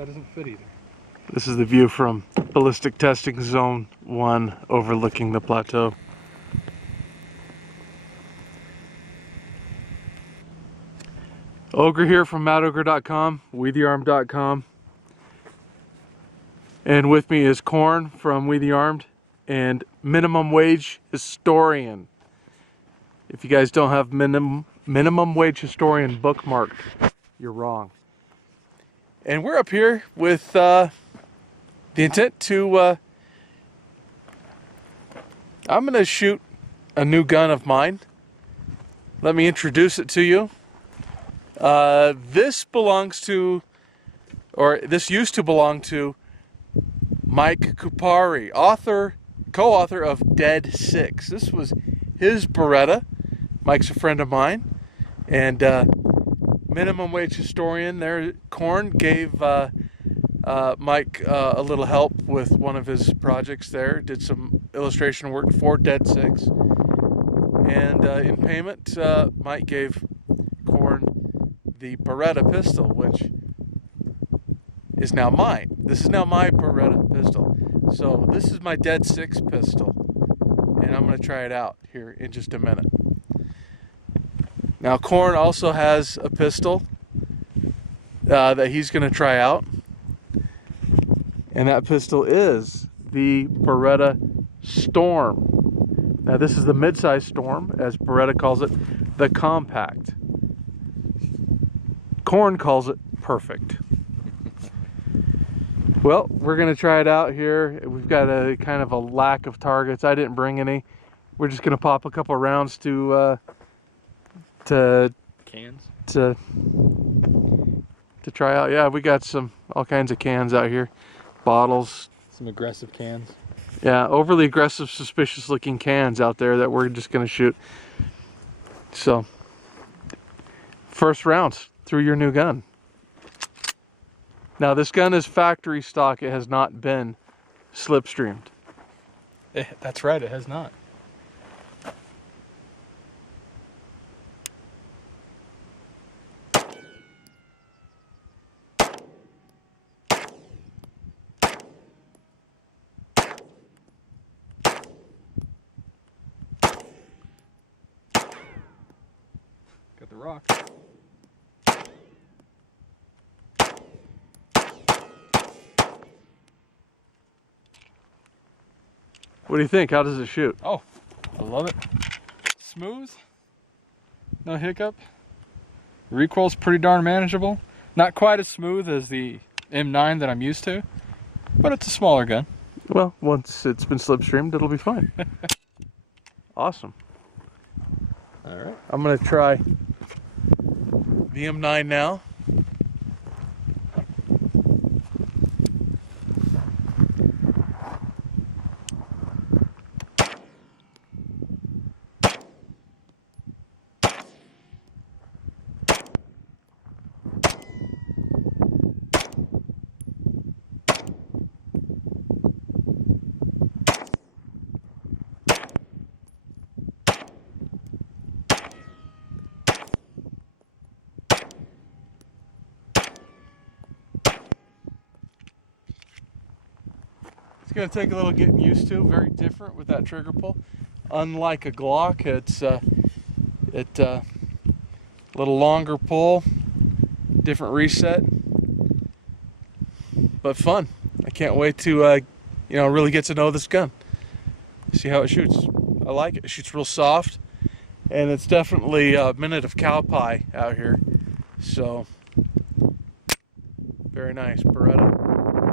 that doesn't fit either. This is the view from Ballistic Testing Zone 1 overlooking the plateau. Ogre here from mattogre.com, WeTheArmed.com. And with me is Corn from We The Armed and Minimum Wage Historian. If you guys don't have Minimum Wage Historian bookmarked, you're wrong. And we're up here with the intent to, I'm going to shoot a new gun of mine. Let me introduce it to you. This belongs to, or this used to belong to Mike Kupari, co-author of Dead 6. This was his Beretta. Mike's a friend of mine. And Minimum Wage Historian there, Corn, gave Mike a little help with one of his projects there. Did some illustration work for Dead 6. And in payment, Mike gave Corn the Beretta pistol, which is now mine. This is now my Beretta pistol. So this is my Dead 6 pistol. And I'm going to try it out here in just a minute. Now, Corn also has a pistol that he's going to try out. And that pistol is the Beretta Storm. Now, this is the mid-size Storm, as Beretta calls it, the compact. Corn calls it perfect. Well, we're going to try it out here. We've got a kind of a lack of targets. I didn't bring any. We're just going to pop a couple rounds to Cans? To try out. Yeah, we got all kinds of cans out here. Bottles. Some aggressive cans. Yeah, overly aggressive, suspicious looking cans out there that we're just going to shoot. So, first rounds through your new gun. Now, this gun is factory stock. It has not been slipstreamed. That's right, it has not. Got the rock. What do you think? How does it shoot? Oh, I love it. Smooth, no hiccup. Recoil's pretty darn manageable. Not quite as smooth as the M9 that I'm used to, but it's a smaller gun. Well, once it's been slipstreamed, it'll be fine. Awesome. All right. I'm going to try the M9 now. It's going to take a little getting used to. Very different with that trigger pull. Unlike a Glock, it's a little longer pull, different reset, but fun. I can't wait to really get to know this gun. See how it shoots. I like it. It shoots real soft, and it's definitely a minute of cow pie out here. So very nice, Beretta.